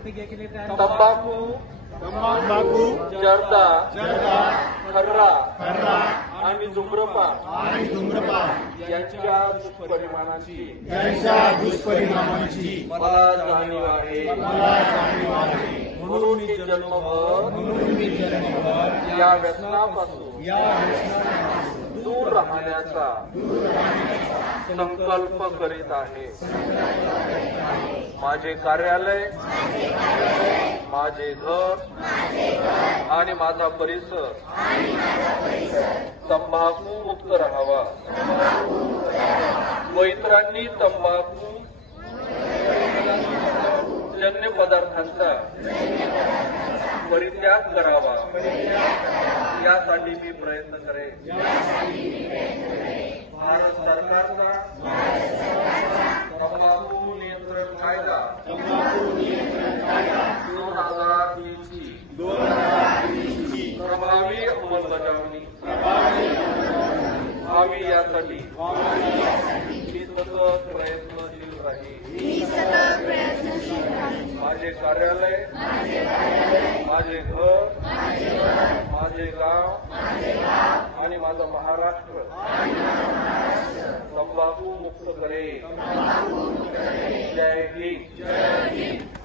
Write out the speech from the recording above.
प्रतिज्ञा केली त्या तंबाखू जर्दा खर्रा आणि धूम्रपान यांच्या दुष्परिणामांची मला जाणीव आहे. म्हणून मी जन्मभर या व्यसनापासून दूर राहण्याचा संकल्प करीत आहे. माझे कार्यालय, माझे घर आणि माझा परिसर तंबाखू मुक्त राहावा व इतरांनी तंबाखू जन्य पदार्थांचा परित्याग करावा यासाठी मी प्रयत्न करेन. भारत सरकारचा तंबाखू नियंत्रण कायदा 2003 ची प्रभावी अंमलबजावणी व्हावी यासाठी मी सतत प्रयत्नशील राहील. माझे कार्यालय, माझे घर, माझे गाव आणि माझा महाराष्ट्र तंबाखू मुक्त करेल. जय हिंद.